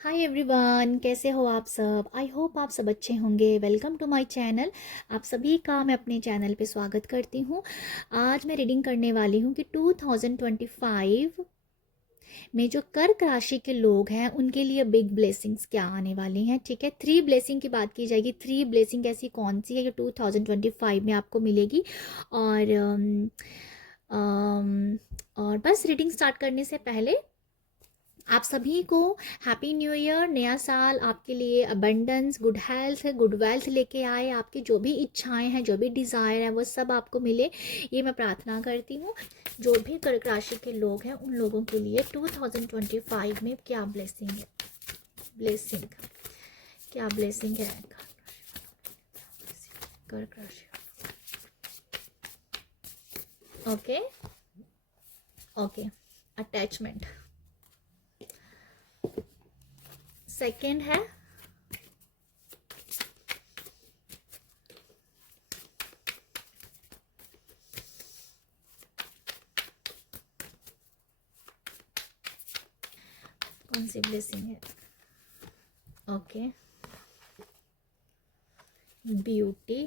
Hi everyone, कैसे हो आप सब। आई होप आप सब अच्छे होंगे। Welcome to my channel. आप सभी का मैं अपने चैनल पे स्वागत करती हूँ। आज मैं रीडिंग करने वाली हूँ कि 2025 में जो कर्क राशि के लोग हैं उनके लिए बिग ब्लेसिंग्स क्या आने वाली हैं। ठीक है, 3 ब्लेसिंग की बात की जाएगी। 3 ब्लेसिंग ऐसी कौन सी है जो 2025 में आपको मिलेगी। और और बस रीडिंग स्टार्ट करने से पहले आप सभी को हैप्पी न्यू ईयर। नया साल आपके लिए abundance, good health, good wealth लेके आए। आपकी जो भी इच्छाएं हैं, जो भी डिज़ायर है, वो सब आपको मिले, ये मैं प्रार्थना करती हूँ। जो भी कर्क राशि के लोग हैं उन लोगों के लिए 2025 में क्या ब्लेसिंग है, ब्लेसिंग क्या ब्लेसिंग है कर्क राशि। Okay okay, attachment. सेकंड है कौन सी ब्लेसिंग है। Okay, beauty.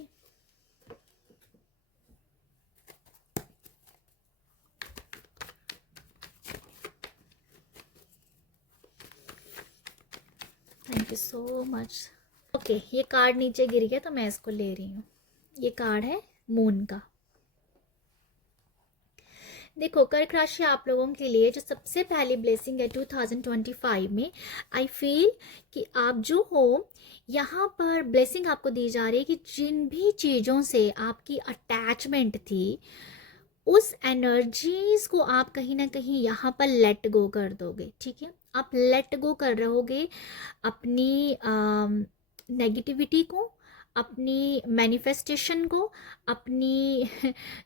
Thank you so much. Okay, ये कार्ड नीचे गिर गया तो मैं इसको ले रही हूँ। ये कार्ड है मून का। देखो, कर्क राशि आप लोगों के लिए जो सबसे पहली ब्लेसिंग है 2025 में, आई फील कि आप जो हो यहाँ पर ब्लेसिंग आपको दी जा रही है कि जिन भी चीज़ों से आपकी अटैचमेंट थी उस एनर्जीज को आप कहीं ना कहीं यहाँ पर लेट गो कर दोगे। ठीक है, आप लेट गो कर रहोगे अपनी नेगेटिविटी को, अपनी मैनिफेस्टेशन को, अपनी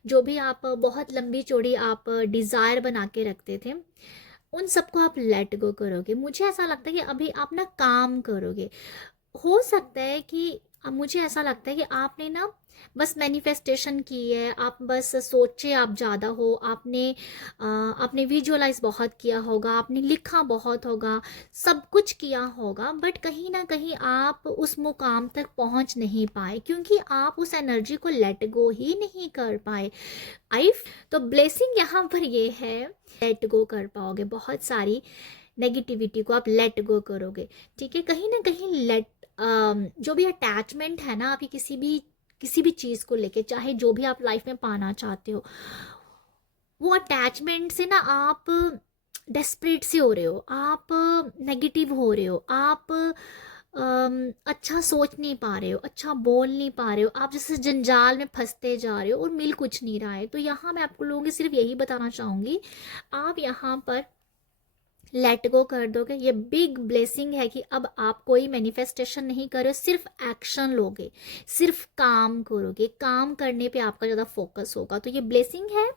जो भी आप बहुत लंबी चौड़ी आप डिज़ायर बना के रखते थे उन सबको आप लेट गो करोगे। मुझे ऐसा लगता है कि अभी आप ना काम करोगे। हो सकता है कि मुझे ऐसा लगता है कि आपने ना बस मैनिफेस्टेशन की है, आप बस सोचे आप ज़्यादा हो, आपने विजुअलाइज बहुत किया होगा, आपने लिखा बहुत होगा, सब कुछ किया होगा, बट कहीं ना कहीं आप उस मुकाम तक पहुंच नहीं पाए क्योंकि आप उस एनर्जी को लेट गो ही नहीं कर पाए। आई तो ब्लेसिंग यहाँ पर ये है, लेट गो कर पाओगे। बहुत सारी नेगेटिविटी को आप लेट गो करोगे। ठीक है, कहीं ना कहीं जो भी अटैचमेंट है ना आपकी किसी भी चीज़ को लेके, चाहे जो भी आप लाइफ में पाना चाहते हो, वो अटैचमेंट से ना आप डेस्परेट से हो रहे हो, आप नेगेटिव हो रहे हो, आप अच्छा सोच नहीं पा रहे हो, अच्छा बोल नहीं पा रहे हो, आप जैसे जंजाल में फंसते जा रहे हो और मिल कुछ नहीं रहा है। तो यहाँ मैं आपको लोगों को सिर्फ यही बताना चाहूँगी, आप यहाँ पर लेट गो कर दोगे। ये बिग ब्लेसिंग है कि अब आप कोई मैनिफेस्टेशन नहीं कर रहे हो, सिर्फ एक्शन लोगे, सिर्फ काम करोगे। काम करने पे आपका ज़्यादा फोकस होगा। तो ये ब्लेसिंग है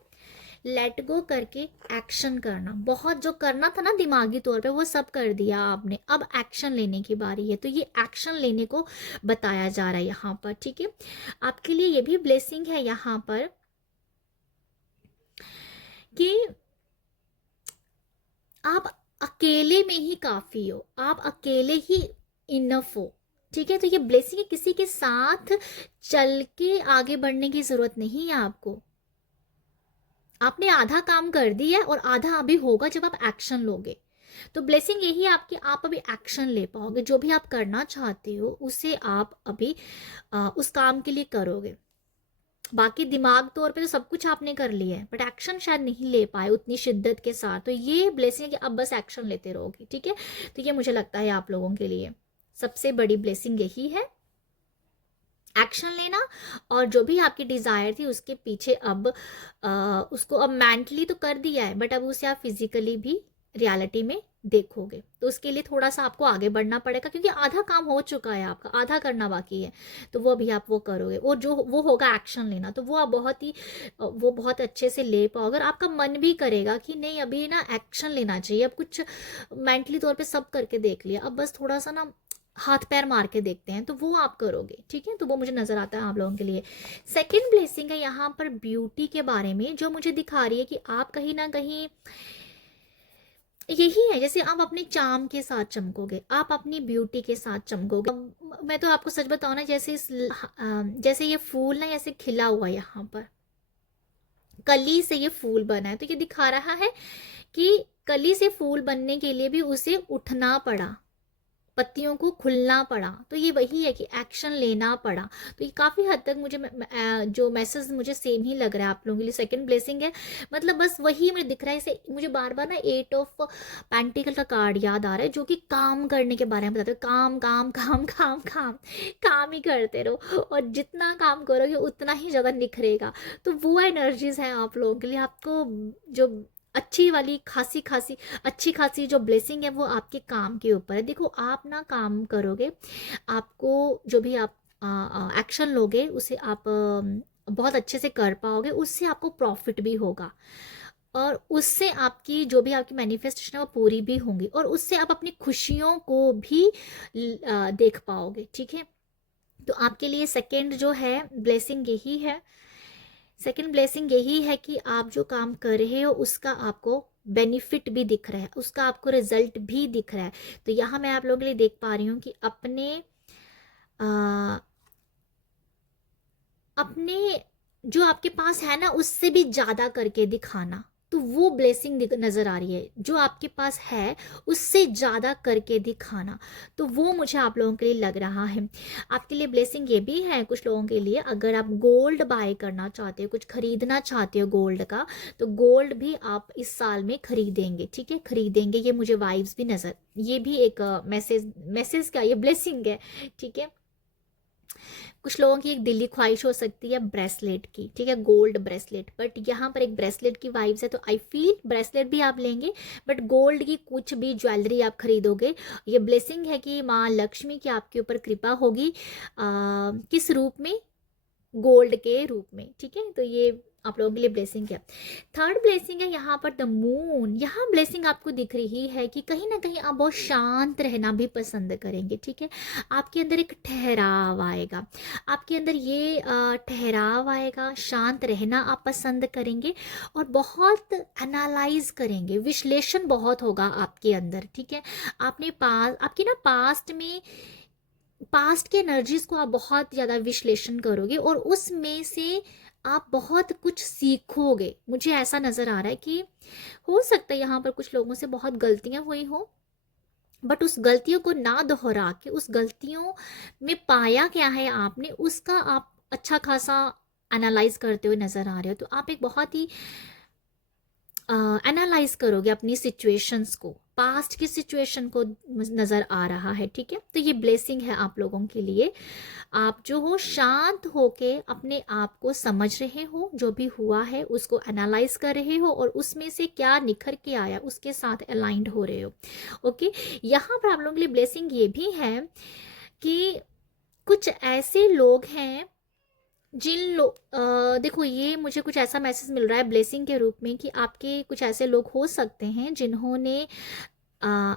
लेट गो करके एक्शन करना। बहुत जो करना था ना दिमागी तौर पे वो सब कर दिया आपने, अब एक्शन लेने की बारी है। तो ये एक्शन लेने को बताया जा रहा है यहाँ पर। ठीक है, आपके लिए ये भी ब्लेसिंग है यहाँ पर कि आप अकेले में ही काफ़ी हो, आप अकेले ही इनफ हो। ठीक है, तो ये ब्लेसिंग है, किसी के साथ चल के आगे बढ़ने की ज़रूरत नहीं है आपको। आपने आधा काम कर दिया है और आधा अभी होगा जब आप एक्शन लोगे। तो ब्लेसिंग यही है आपकी, आप अभी एक्शन ले पाओगे। जो भी आप करना चाहते हो उसे आप अभी उस काम के लिए करोगे। बाकी दिमाग तौर पे तो सब कुछ आपने कर लिया है बट एक्शन शायद नहीं ले पाए उतनी शिद्दत के साथ। तो ये ब्लेसिंग है कि अब बस एक्शन लेते रहोगे। ठीक है, तो ये मुझे लगता है आप लोगों के लिए सबसे बड़ी ब्लेसिंग यही है, एक्शन लेना। और जो भी आपकी डिज़ायर थी उसके पीछे अब उसको अब मेंटली तो कर दिया है बट अब उसे आप फिजिकली भी रियलिटी में देखोगे। तो उसके लिए थोड़ा सा आपको आगे बढ़ना पड़ेगा क्योंकि आधा काम हो चुका है, आपका आधा करना बाकी है। तो वो भी आप वो करोगे और जो वो होगा एक्शन लेना, तो वो आप वो बहुत अच्छे से ले पाओगे। और आपका मन भी करेगा कि नहीं अभी ना एक्शन लेना चाहिए, अब कुछ मेंटली तौर पे सब करके देख लिया, अब बस थोड़ा सा ना हाथ पैर मार के देखते हैं। तो वो आप करोगे। ठीक है, तो वो मुझे नजर आता है आप लोगों के लिए। सेकंड ब्लेसिंग है यहाँ पर ब्यूटी के बारे में, जो मुझे दिखा रही है कि आप कहीं ना कहीं यही है, जैसे आप अपने चार्म के साथ चमकोगे, आप अपनी ब्यूटी के साथ चमकोगे। मैं तो आपको सच बताऊं ना, जैसे ये फूल ना ऐसे खिला हुआ है, यहाँ पर कली से ये फूल बना है, तो ये दिखा रहा है कि कली से फूल बनने के लिए भी उसे उठना पड़ा, पत्तियों को खुलना पड़ा। तो ये वही है कि एक्शन लेना पड़ा। तो ये काफ़ी हद तक मुझे जो मैसेज मुझे सेम ही लग रहा है आप लोगों के लिए। सेकंड ब्लेसिंग है, मतलब बस वही मुझे दिख रहा है। इसे मुझे बार बार ना 8 ऑफ पेंटिकल का कार्ड याद आ रहा है, जो कि काम करने के बारे में बताते हैं। काम काम काम काम काम काम ही करते रहो, और जितना काम करोगे उतना ही ज़्यादा निखरेगा। तो वो एनर्जीज हैं आप लोगों के लिए। आपको जो अच्छी वाली खासी खासी अच्छी खासी जो ब्लेसिंग है वो आपके काम के ऊपर है। देखो, आप ना काम करोगे, आपको जो भी आप एक्शन लोगे उसे आप बहुत अच्छे से कर पाओगे, उससे आपको प्रॉफिट भी होगा, और उससे आपकी जो भी आपकी मैनिफेस्टेशन है वो पूरी भी होंगी, और उससे आप अपनी खुशियों को भी देख पाओगे। ठीक है, तो आपके लिए सेकंड जो है ब्लेसिंग यही है। सेकंड ब्लेसिंग यही है कि आप जो काम कर रहे हो उसका आपको बेनिफिट भी दिख रहा है, उसका आपको रिजल्ट भी दिख रहा है। तो यहाँ मैं आप लोगों के लिए देख पा रही हूँ कि अपने जो आपके पास है ना उससे भी ज़्यादा करके दिखाना, तो वो ब्लेसिंग नज़र आ रही है। जो आपके पास है उससे ज़्यादा करके दिखाना, तो वो मुझे आप लोगों के लिए लग रहा है। आपके लिए ब्लेसिंग ये भी है कुछ लोगों के लिए, अगर आप गोल्ड बाय करना चाहते हो, कुछ खरीदना चाहते हो गोल्ड का, तो गोल्ड भी आप इस साल में खरीदेंगे। ठीक है, खरीदेंगे, ये मुझे वाइब्स भी नज़र, ये भी एक मैसेज का ये ब्लेसिंग है। ठीक है, कुछ लोगों की एक दिल्ली ख्वाहिश हो सकती है ब्रेसलेट की, ठीक है, गोल्ड ब्रेसलेट, बट यहाँ पर एक ब्रेसलेट की वाइब्स है, तो आई फील ब्रेसलेट भी आप लेंगे, बट गोल्ड की कुछ भी ज्वेलरी आप खरीदोगे। ये ब्लेसिंग है कि माँ लक्ष्मी की आपके ऊपर कृपा होगी, किस रूप में, गोल्ड के रूप में। ठीक है, तो ये आप लोगों के लिए ब्लेसिंग है। थर्ड ब्लेसिंग है यहाँ पर द मून। यहाँ ब्लेसिंग आपको दिख रही है कि कहीं ना कहीं आप बहुत शांत रहना भी पसंद करेंगे। ठीक है, आपके अंदर एक ठहराव आएगा, आपके अंदर ये ठहराव आएगा, शांत रहना आप पसंद करेंगे, और बहुत एनालाइज करेंगे, विश्लेषण बहुत होगा आपके अंदर। ठीक है, आपकी ना पास्ट के एनर्जीज को आप बहुत ज़्यादा विश्लेषण करोगे, और उसमें से आप बहुत कुछ सीखोगे। मुझे ऐसा नज़र आ रहा है कि हो सकता है यहाँ पर कुछ लोगों से बहुत गलतियाँ हुई हो, बट उस गलतियों को ना दोहरा के, उस गलतियों में पाया क्या है आपने, उसका आप अच्छा खासा एनालाइज करते हुए नज़र आ रहे हो। तो आप एक बहुत ही एनालाइज करोगे अपनी सिचुएशंस को, पास्ट की सिचुएशन को नज़र आ रहा है। ठीक है, तो ये ब्लेसिंग है आप लोगों के लिए। आप जो हो शांत होके अपने आप को समझ रहे हो, जो भी हुआ है उसको एनालाइज कर रहे हो, और उसमें से क्या निखर के आया उसके साथ अलाइंड हो रहे हो। ओके, यहाँ पर आप लोगों के लिए ब्लेसिंग ये भी है कि कुछ ऐसे लोग हैं देखो, ये मुझे कुछ ऐसा मैसेज मिल रहा है ब्लेसिंग के रूप में कि आपके कुछ ऐसे लोग हो सकते हैं जिन्होंने आ,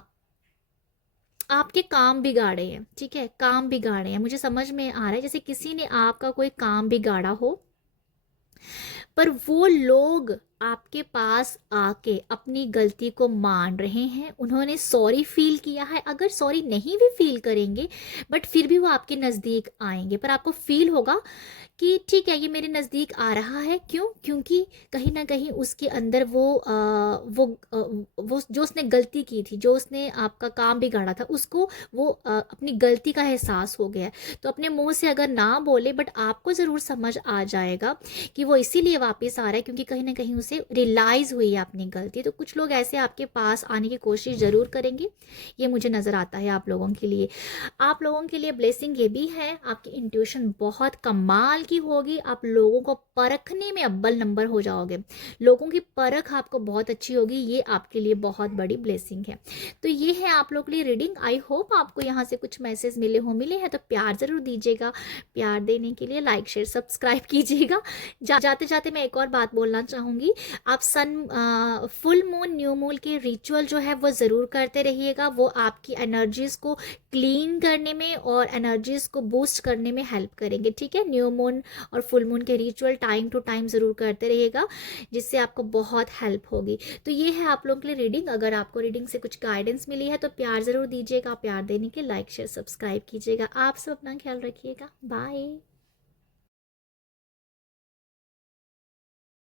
आपके काम बिगाड़े हैं। ठीक है, काम बिगाड़े हैं, मुझे समझ में आ रहा है जैसे किसी ने आपका कोई काम बिगाड़ा हो, पर वो लोग आपके पास आके अपनी गलती को मान रहे हैं, उन्होंने सॉरी फील किया है। अगर सॉरी नहीं भी फील करेंगे, बट फिर भी वो आपके नज़दीक आएंगे, पर आपको फील होगा कि ठीक है ये मेरे नज़दीक आ रहा है। क्यों? क्योंकि कहीं ना कहीं उसके अंदर वो जो उसने गलती की थी, जो उसने आपका काम बिगाड़ा था, उसको वो अपनी गलती का एहसास हो गया है। तो अपने मुंह से अगर ना बोले, बट आपको ज़रूर समझ आ जाएगा कि वो इसीलिए वापस आ रहा है क्योंकि कहीं ना कहीं उसे रियलाइज़ हुई है अपनी गलती। तो कुछ लोग ऐसे आपके पास आने की कोशिश ज़रूर करेंगे, ये मुझे नज़र आता है आप लोगों के लिए। आप लोगों के लिए ब्लेसिंग ये भी है, आपकी इंट्यूशन बहुत कमाल की होगी, आप लोगों को परखने में अव्वल नंबर हो जाओगे, लोगों की परख आपको बहुत अच्छी होगी, ये आपके लिए बहुत बड़ी ब्लेसिंग है। तो ये है आप लोगों के लिए रीडिंग। आई होप आपको यहाँ से कुछ मैसेज मिले हैं तो प्यार ज़रूर दीजिएगा। प्यार देने के लिए लाइक शेयर सब्सक्राइब कीजिएगा। जाते जाते मैं एक और बात बोलना चाहूँगी आप फुल मून न्यू मून के रिचुअल जो है वो ज़रूर करते रहिएगा। वो आपकी एनर्जीज़ को क्लीन करने में और एनर्जीज़ को बूस्ट करने में हेल्प करेंगे, ठीक है। न्यू मून और फुल मून के रिचुअल टाइम टू टाइम ज़रूर करते रहिएगा, जिससे आपको बहुत हेल्प होगी। तो ये है आप लोगों के लिए रीडिंग। अगर आपको रीडिंग से कुछ गाइडेंस मिली है तो प्यार ज़रूर दीजिएगा। प्यार देने के लाइक शेयर सब्सक्राइब कीजिएगा। आप सब अपना ख्याल रखिएगा। बाय।